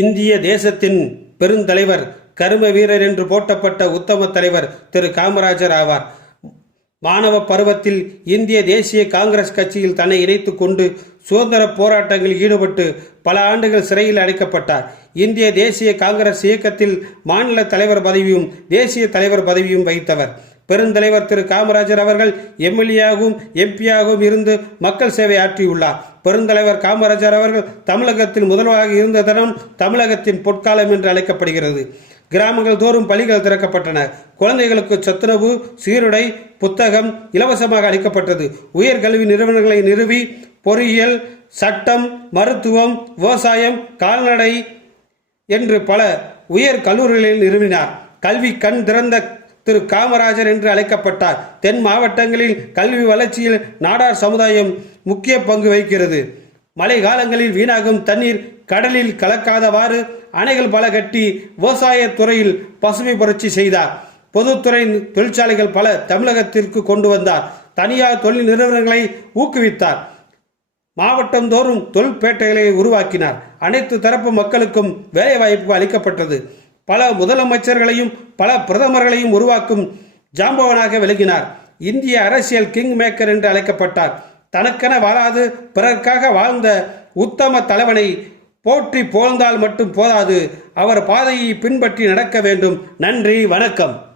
இந்திய தேசத்தின் பெருந்தலைவர், கரும வீரர் என்று போற்றப்பட்ட உத்தம தலைவர் திரு காமராஜர் ஆவார். மாணவ பருவத்தில் இந்திய தேசிய காங்கிரஸ் கட்சியில் தன்னை இணைத்துக் கொண்டு சுதந்திர போராட்டங்களில் ஈடுபட்டு பல ஆண்டுகள் சிறையில் அடைக்கப்பட்டார். இந்திய தேசிய காங்கிரஸ் இயக்கத்தில் மாநில தலைவர் பதவியும் தேசிய தலைவர் பதவியும் வகித்தவர். பெருந்தலைவர் திரு காமராஜர் அவர்கள் எம்எல்ஏயாகவும் எம்பியாகவும் இருந்து மக்கள் சேவை ஆற்றியுள்ளார். பெருந்தலைவர் காமராஜர் அவர்கள் தமிழகத்தில் முதல்வராக இருந்த தினம் தமிழகத்தின் பொற்காலம் என்று அழைக்கப்படுகிறது. கிராமங்கள் தோறும் பள்ளிகள் திறக்கப்பட்டன. குழந்தைகளுக்கு சத்துணவு, சீருடை, புத்தகம் இலவசமாக அளிக்கப்பட்டது. உயர்கல்வி நிறுவனங்களை நிறுவி பொறியியல், சட்டம், மருத்துவம், விவசாயம், கால்நடை என்று பல உயர் கல்லூரிகளில் நிறுவினார். கல்வி கண் திறந்த திரு காமராஜர் என்று அழைக்கப்பட்டார். தென் மாவட்டங்களில் கல்வி வளர்ச்சியில் நாடார் சமுதாயம் முக்கிய பங்கு வகிக்கிறது. மழை காலங்களில் வீணாகும் தண்ணீர் கடலில் கலக்காதவாறு அணைகள் பல கட்டி விவசாய துறையில் பசுமை புரட்சி செய்தார். பொதுத்துறை தொழிற்சாலைகள் பல தமிழகத்திற்கு கொண்டு வந்தார். தனியார் தொழில் நிறுவனங்களை ஊக்குவித்தார். மாவட்டம் தோறும் தொழிற்பேட்டைகளை உருவாக்கினார். அனைத்து தரப்பு மக்களுக்கும் வேலைவாய்ப்பு அளிக்கப்பட்டது. பல முதலமைச்சர்களையும் பல பிரதமர்களையும் உருவாக்கும் ஜாம்பவனாக விளங்கினார். இந்திய அரசியல் கிங் மேக்கர் என்று அழைக்கப்பட்டார். தனக்கென வாழாது பிறர்க்காக வாழ்ந்த உத்தம தலைவனை போற்றி புகழ்ந்தால் மட்டும் போதாது, அவர் பாதையை பின்பற்றி நடக்க வேண்டும். நன்றி, வணக்கம்.